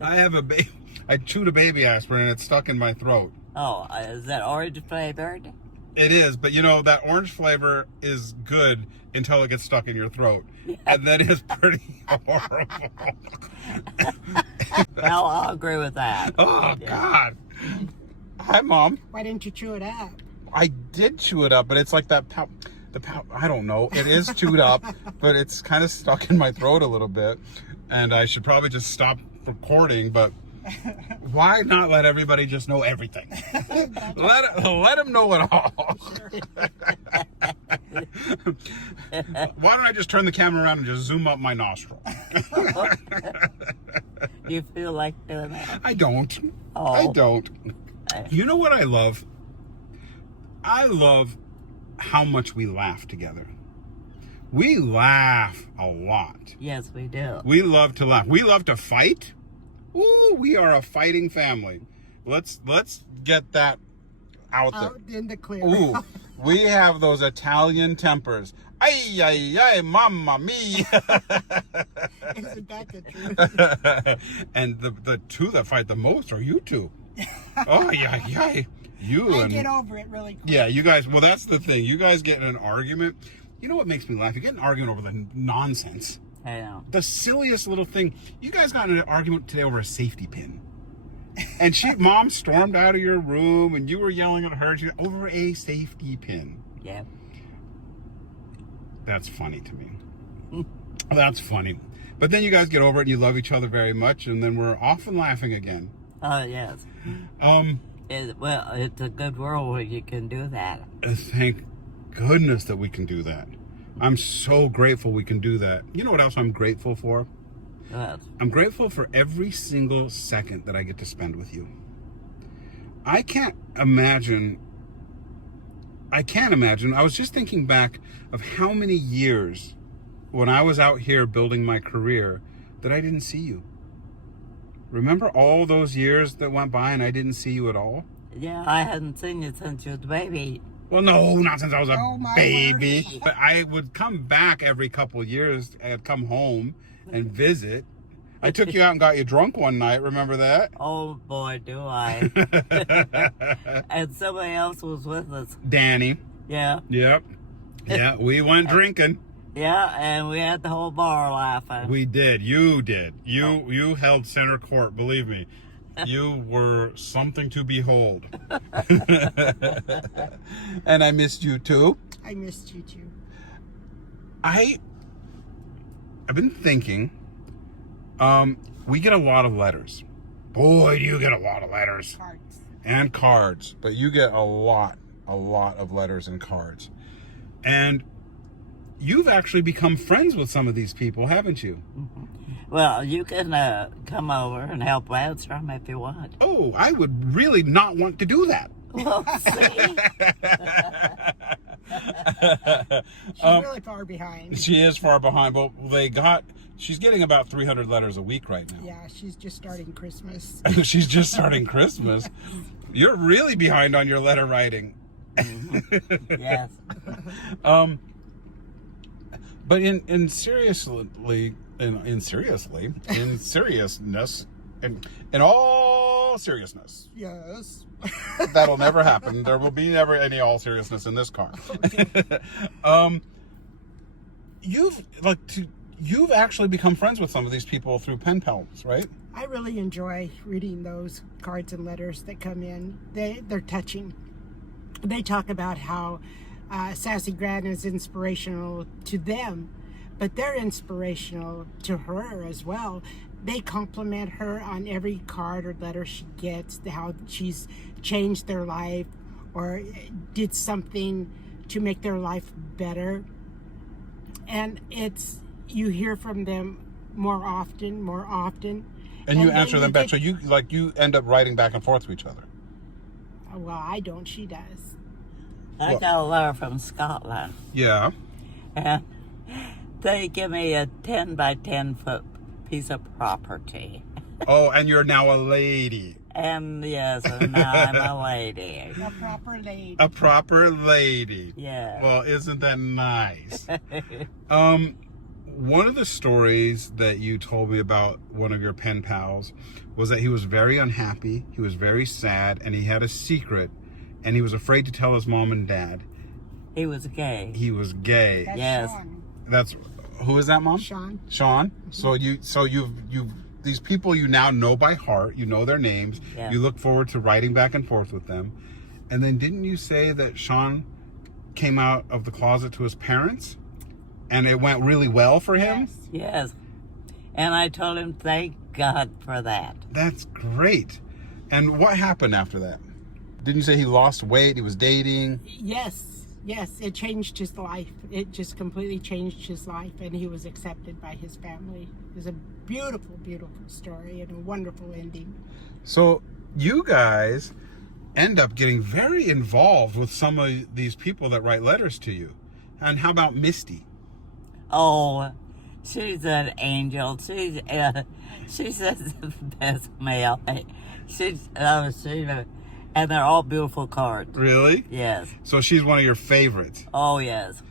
I have I chewed a baby aspirin and it's stuck in my throat. Oh, is that orange flavored? It is, but you know, that orange flavor is good until it gets stuck in your throat. And then it's pretty horrible. Well, I'll agree with that. Oh, yeah. God. Hi, Mom. Why didn't you chew it up? I did chew it up, but it's like that I don't know. It is chewed up, but it's kind of stuck in my throat a little bit. And I should probably just stop recording, but why not let everybody just know everything? let them know it all. Why don't I just turn the camera around and just zoom up my nostril? Do you feel like doing that? I don't. Oh. I don't. You know what I love? I love how much we laugh together. We laugh a lot. Yes, we do. We love to laugh. We love to fight. Ooh, we are a fighting family. Let's get that out there. Out in the clear. Ooh, we have those Italian tempers. Ay, ay, ay, mamma mia. Isn't that the truth? And the two that fight the most are you two. Oh, yeah, yeah. I get over it really quick. Yeah, you guys, well, that's the thing. You guys get in an argument. You know what makes me laugh? You get an argument over the nonsense. I know. The silliest little thing. You guys got in an argument today over a safety pin. And Mom stormed out of your room and you were yelling at her over a safety pin. Yeah. That's funny to me. That's funny. But then you guys get over it and you love each other very much, and then we're off and laughing again. Oh, yes. Well, it's a good world where you can do that. Thank goodness that we can do that. I'm so grateful we can do that. You know what else I'm grateful for? Yes. I'm grateful for every single second that I get to spend with you. I can't imagine. I was just thinking back of how many years when I was out here building my career that I didn't see you. Remember all those years that went by and I didn't see you at all? Yeah, I hadn't seen you since you was a baby. Well, no, not since I was a baby. Word. But I would come back every couple of years. I'd come home and visit. I took you out and got you drunk one night. Remember that? Oh, boy, do I. And somebody else was with us. Danny. Yeah. Yep. Yeah, we went drinking. Yeah, and we had the whole bar laughing. We did. You did. You held center court, believe me. You were something to behold. And I missed you too. I missed you too. I've been thinking, we get a lot of letters. Boy, do you get a lot of letters. Cards. And cards. But you get a lot of letters and cards. And you've actually become friends with some of these people, haven't you? Mm-hmm. Well, you can come over and help answer them if you want. Oh, I would really not want to do that. Well, see? She's really far behind. She is far behind, but she's getting about 300 letters a week right now. Yeah, she's just starting Christmas. She's just starting Christmas. You're really behind on your letter writing. Mm-hmm. Yes. But in all seriousness, Yes. that'll never happen. There will be never any all seriousness in this car. You've actually become friends with some of these people through pen pals, right? I really enjoy reading those cards and letters that come in. They're touching. They talk about how Sassy Gran is inspirational to them, but they're inspirational to her as well. They compliment her on every card or letter she gets, how she's changed their life or did something to make their life better. And you hear from them more often. And you answer them back. So you end up writing back and forth to each other. Well, I don't. She does. I got a letter from Scotland. Yeah. And they give me a 10 by 10 foot piece of property. Oh, and you're now a lady. And yes, and now I'm a lady. A proper lady. A proper lady. Yeah. Well, isn't that nice? one of the stories that you told me about one of your pen pals was that he was very unhappy, he was very sad, and he had a secret, and he was afraid to tell his mom and dad. He was gay. He was gay. That's Yes. Sean. That's who is that, Mom? Sean. Sean. So you've these people you now know by heart. You know their names. Yeah. You look forward to writing back and forth with them. And then didn't you say that Sean came out of the closet to his parents, and it went really well for him? Yes. Yes. And I told him, thank God for that. That's great. And what happened after that? Didn't you say he lost weight? He was dating. Yes, it changed his life. It just completely changed his life, and he was accepted by his family. It was a beautiful, beautiful story and a wonderful ending. So you guys end up getting very involved with some of these people that write letters to you. And how about Misty? Oh, she's an angel. She's the best mail. And they're all beautiful cards. Really? Yes. So she's one of your favorites. Oh, yes.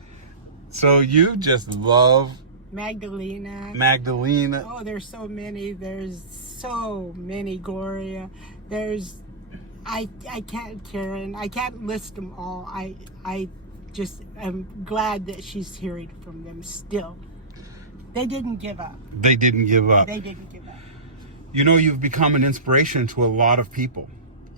So you just love Magdalena. Magdalena. Oh, there's so many. There's so many, Gloria. There's, I can't, Karen. I can't list them all. I just am glad that she's hearing from them still. They didn't give up. They didn't give up. They didn't give up. You know, you've become an inspiration to a lot of people.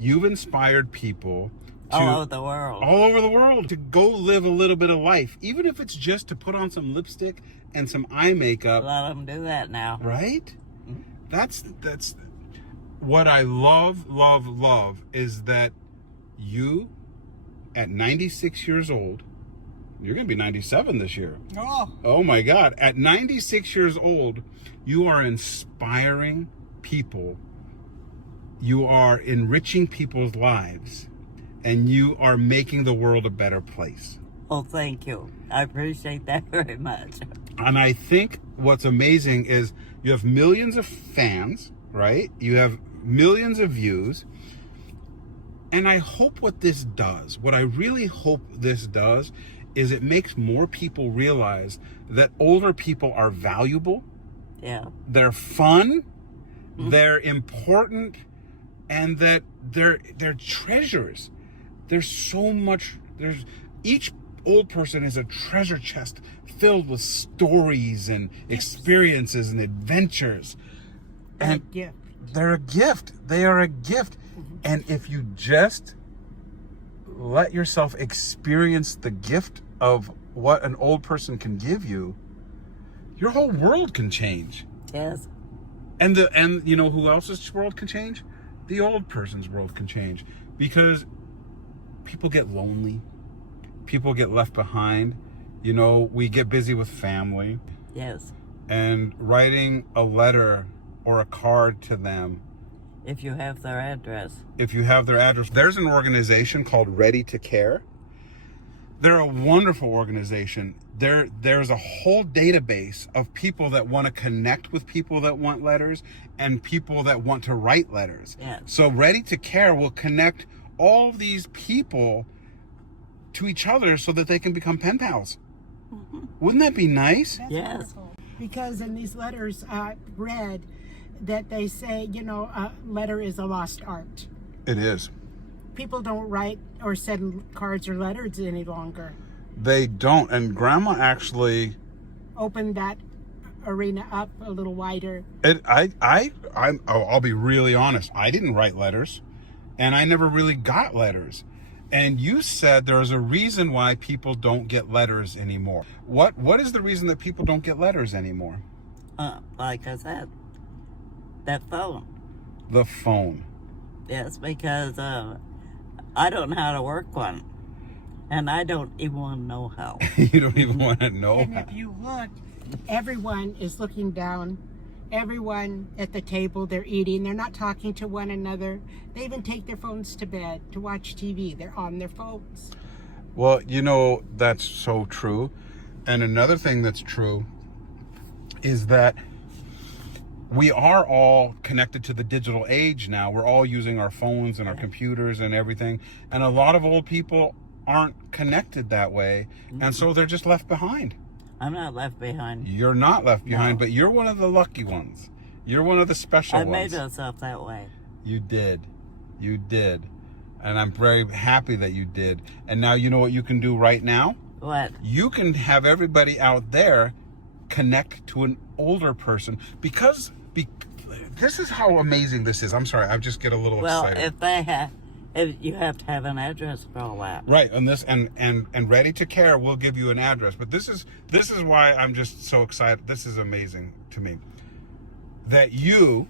You've inspired people to, All over the world. all over the world to go live a little bit of life, even if it's just to put on some lipstick and some eye makeup. Let them do that now. Right? That's what I love is that you at 96 years old, you're going to be 97 this year. Oh my God. At 96 years old, you are inspiring people. You are enriching people's lives, and you are making the world a better place. Oh, thank you. I appreciate that very much. And I think what's amazing is you have millions of fans, right? You have millions of views. And I hope what this does, what I really hope this does, is it makes more people realize that older people are valuable. Yeah. They're fun. They're important. And that they're treasures. There's so much. Each old person is a treasure chest filled with stories and experiences and adventures. And they're a gift. They are a gift. And if you just let yourself experience the gift of what an old person can give you, your whole world can change. Yes. And you know who else's world can change? The old person's world can change, because people get lonely, people get left behind. You know, we get busy with family. Yes. And writing a letter or a card to them. If you have their address. There's an organization called Ready to Care. They're a wonderful organization. There's a whole database of people that want to connect with people that want letters and people that want to write letters. Yes. So Ready to Care will connect all these people to each other so that they can become pen pals. Wouldn't that be nice? That's Yes. wonderful. Because in these letters, read that they say, a letter is a lost art. It is. People don't write or send cards or letters any longer. They don't. And Grandma actually Open that arena up a little wider. I'll be really honest. I didn't write letters, and I never really got letters. And you said there's a reason why people don't get letters anymore. What is the reason that people don't get letters anymore? Like I said, that phone. The phone. Yes, because I don't know how to work one. And I don't even want to know how. You don't even want to know. And if you look, everyone is looking down. Everyone at the table, they're eating. They're not talking to one another. They even take their phones to bed to watch TV. They're on their phones. Well, that's so true. And another thing that's true is that we are all connected to the digital age now. We're all using our phones and our computers and everything. And a lot of old people aren't connected that way. And so they're just left behind. I'm not left behind. You're not left behind, No. but you're one of the lucky ones. You're one of the special I ones. made myself that way. You did. You did. And I'm very happy that you did. And now you know what you can do right now? What? You can have everybody out there connect to an older person because this is how amazing this is. I'm sorry, I just get a little Well, excited. if you have to have an address for all that. Right, and this and Ready to Care will give you an address. But this is why I'm just so excited. This is amazing to me. That you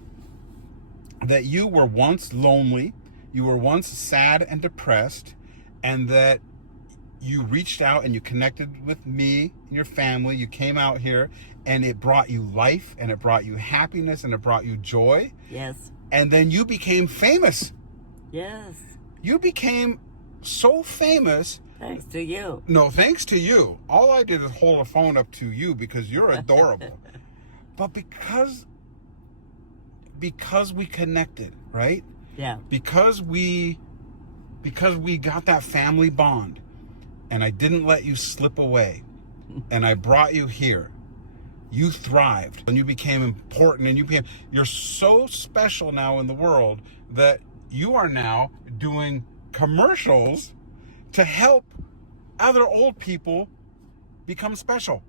were once lonely, you were once sad and depressed, and that you reached out and you connected with me and your family. You came out here and it brought you life and it brought you happiness and it brought you joy. Yes. And then you became famous. Yes. You became so famous. Thanks to you. No, thanks to you. All I did is hold a phone up to you because you're adorable. But because we connected, right? Yeah. Because we got that family bond and I didn't let you slip away and I brought you here. You thrived and you became important and you're so special now in the world that you are now doing commercials to help other old people become special.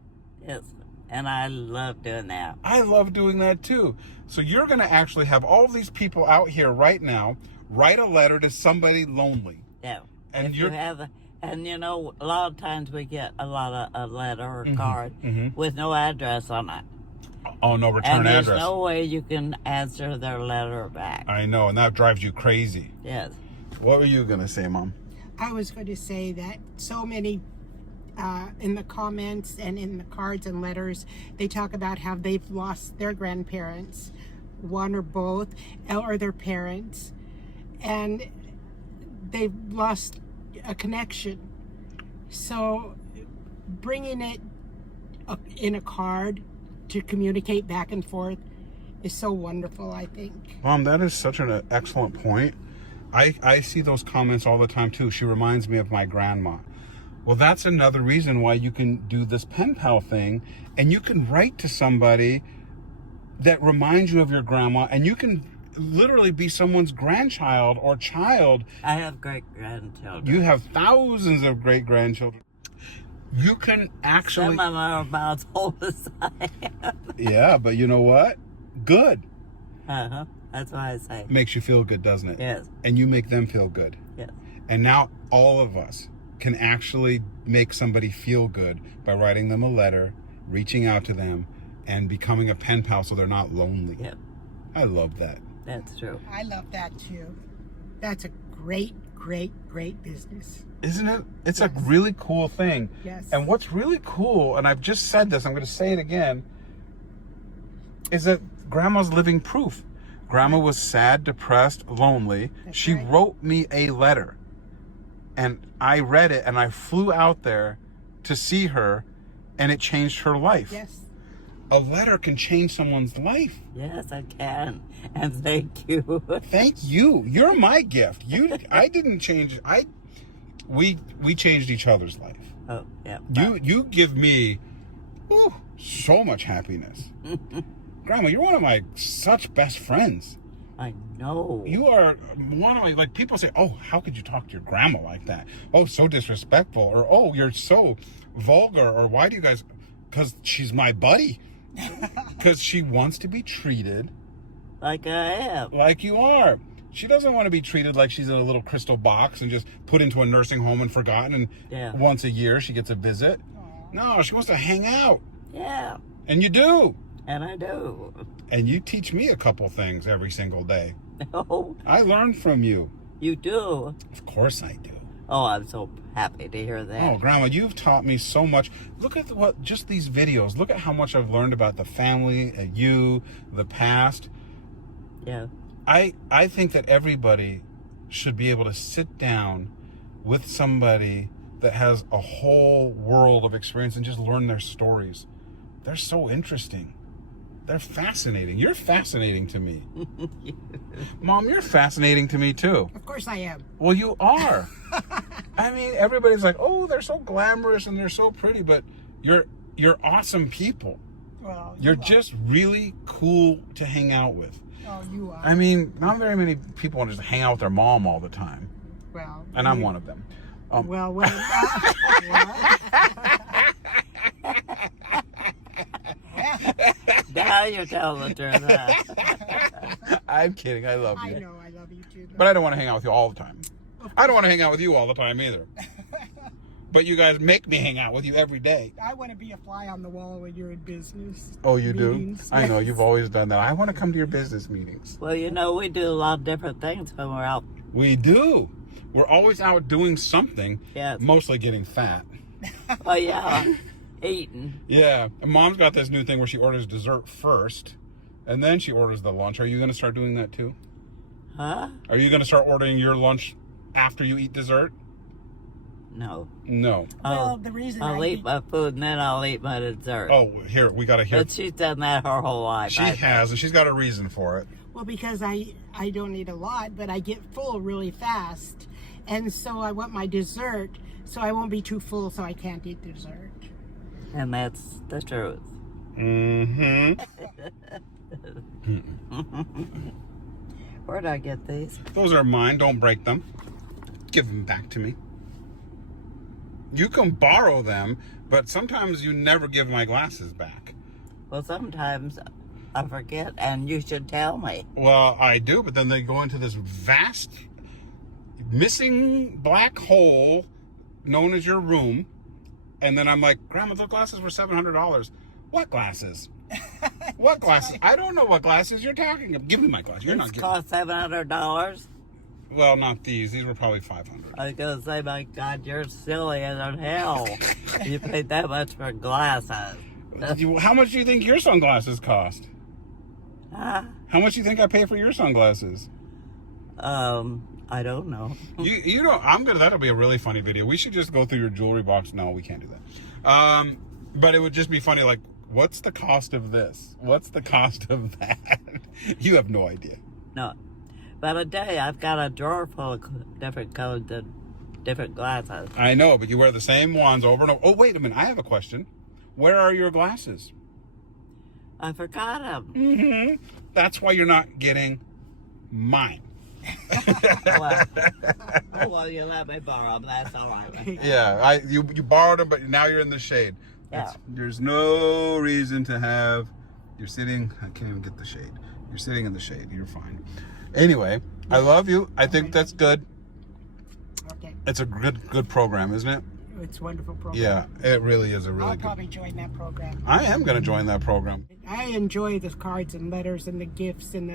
Yes. And I love doing that. I love doing that too. So you're going to actually have all these people out here right now write a letter to somebody lonely. Yeah. And if you have, and you know, a lot of times we get a letter or card with no address on it. Oh, no return and there's address. no way you can answer their letter back. I know, and that drives you crazy. Yes. What were you going to say, Mom? I was going to say that so many in the comments and in the cards and letters, they talk about how they've lost their grandparents, one or both, or their parents, and they've lost a connection. So bringing it in a card to communicate back and forth is so wonderful, I think. Mom, that is such an excellent point. I see those comments all the time too. She reminds me of my grandma. Well, that's another reason why you can do this pen pal thing, and you can write to somebody that reminds you of your grandma, and you can literally be someone's grandchild or child. I have great-grandchildren. You have thousands of great-grandchildren. You can actually... Some of them are about as old as I am. Yeah, but you know what? Good. Uh-huh. That's why I say. Makes you feel good, doesn't it? Yes. And you make them feel good. Yes. And now all of us can actually make somebody feel good by writing them a letter, reaching out to them, and becoming a pen pal so they're not lonely. Yep. I love that. That's true. I love that too. That's a great, great, great business. Isn't it? It's a Yes. really cool thing. Yes. And what's really cool, and I've just said this, I'm going to say it again, is that Grandma's living proof. Grandma was sad, depressed, lonely. That's She right. wrote me a letter. And I read it, and I flew out there to see her, and it changed her life. Yes. A letter can change someone's life. Yes, I can. And thank you. Thank you. You're my gift. I didn't change. We changed each other's life. Oh, yeah. You give me so much happiness. Grandma, you're one of my such best friends. I know. You are one of my, like, people say, oh, how could you talk to your grandma like that? Oh, so disrespectful. Or, oh, you're so vulgar. Or why do you guys, because she's my buddy. Because she wants to be treated Like I am. like you are. She doesn't want to be treated like she's in a little crystal box and just put into a nursing home and forgotten. And Yeah. once a year she gets a visit. No, she wants to hang out. Yeah. And you do. And I do. And you teach me a couple things every single day. Oh, I learn from you. you do. Of course I do. Oh, I'm so happy to hear that. Oh, Grandma, you've taught me so much. Look at just these videos. Look at how much I've learned about the family, you, the past. Yeah. I think that everybody should be able to sit down with somebody that has a whole world of experience and just learn their stories. They're so interesting. They're fascinating. You're fascinating to me. Mom, you're fascinating to me too. Of course I am. Well, you are. I mean, everybody's like, oh, they're so glamorous and they're so pretty, but you're you're awesome people. Well, You're you are. just really cool to hang out with. Oh, you are. I mean, not very many people want to just hang out with their mom all the time. Well, And I'm one of them. Well, what? Now you tell the truth. I'm kidding. I love I you. know I love you too. But I don't want to hang out with you all the time. I don't want to hang out with you all the time either. But you guys make me hang out with you every day. I want to be a fly on the wall when you're in business. Oh, you meetings. do? I know. Yes. You've always done that. I want to come to your business meetings. Well, you know, we do a lot of different things when we're out. We do. We're always out doing something. Yes. Mostly getting fat. Oh, yeah. Eating. Yeah. And Mom's got this new thing where she orders dessert first, and then she orders the lunch. Are you going to start doing that too? Huh? Are you going to start ordering your lunch after you eat dessert? No. No. Well, Oh, the reason I'll eat my food and then I'll eat my dessert. Oh, here, we got to hear. But she's done that her whole life. She I think. has, and she's got a reason for it. Well, because I don't eat a lot, but I get full really fast, and so I want my dessert, so I won't be too full, so I can't eat dessert. And that's the truth. Mm-hmm. Where'd I get these? Those are mine. Don't break them. Give them back to me. You can borrow them, but sometimes you never give my glasses back. Well, sometimes I forget, and you should tell me. Well, I do, but then they go into this vast missing black hole known as your room. And then I'm like, Grandma, those glasses were $700. What glasses? What glasses? I don't know what glasses you're talking about. Give me my glasses. You're not It's giving. cost $700. Well, not these. These were probably $500. I was gonna say, my God, you're silly as hell. You paid that much for glasses. How much do you think your sunglasses cost? Huh? How much do you think I pay for your sunglasses? I don't know. You know, that'll be a really funny video. We should just go through your jewelry box. No, we can't do that. But it would just be funny, like, what's the cost of this? What's the cost of that? You have no idea. No. But a day, I've got a drawer full of different colors and different glasses. I know, but you wear the same ones over and over. Oh, wait a minute. I have a question. Where are your glasses? I forgot them. Mm-hmm. That's why you're not getting mine. Well, you let me borrow them. That's all right. Yeah, you borrowed them, but now you're in the shade. Yeah. There's no reason to have. You're sitting. I can't even get the shade. You're sitting in the shade. You're fine. Anyway, I love you. I think that's good. Okay, It's a good program, isn't it? it's a wonderful program. Yeah, it really is a really I'll good. probably join that program. I am going to join that program. I enjoy the cards and letters and the gifts and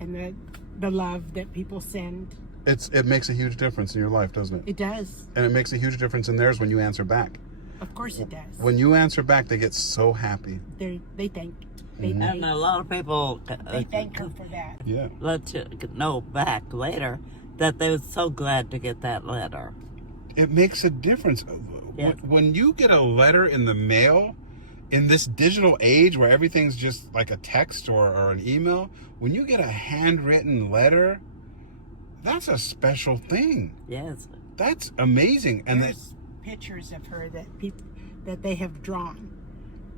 the love that people send. It makes a huge difference in your life, doesn't it? It does. And it makes a huge difference in theirs when you answer back. Of course it does. When you answer back, they get so happy. They thank. And a lot of people They thank her for that. Yeah. let you know back later that they were so glad to get that letter. It makes a difference. Yeah. When you get a letter in the mail, in this digital age where everything's just like a text or an email, when you get a handwritten letter, that's a special thing. Yes. That's amazing. And There's pictures of her that they have drawn.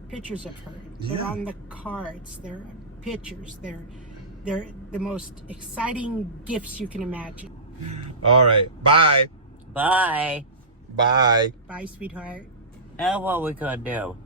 Pictures of her. They're Yeah. on the cards. They're pictures. They're the most exciting gifts you can imagine. all right. Bye. Bye. Bye. Bye, sweetheart. Now what we gonna do?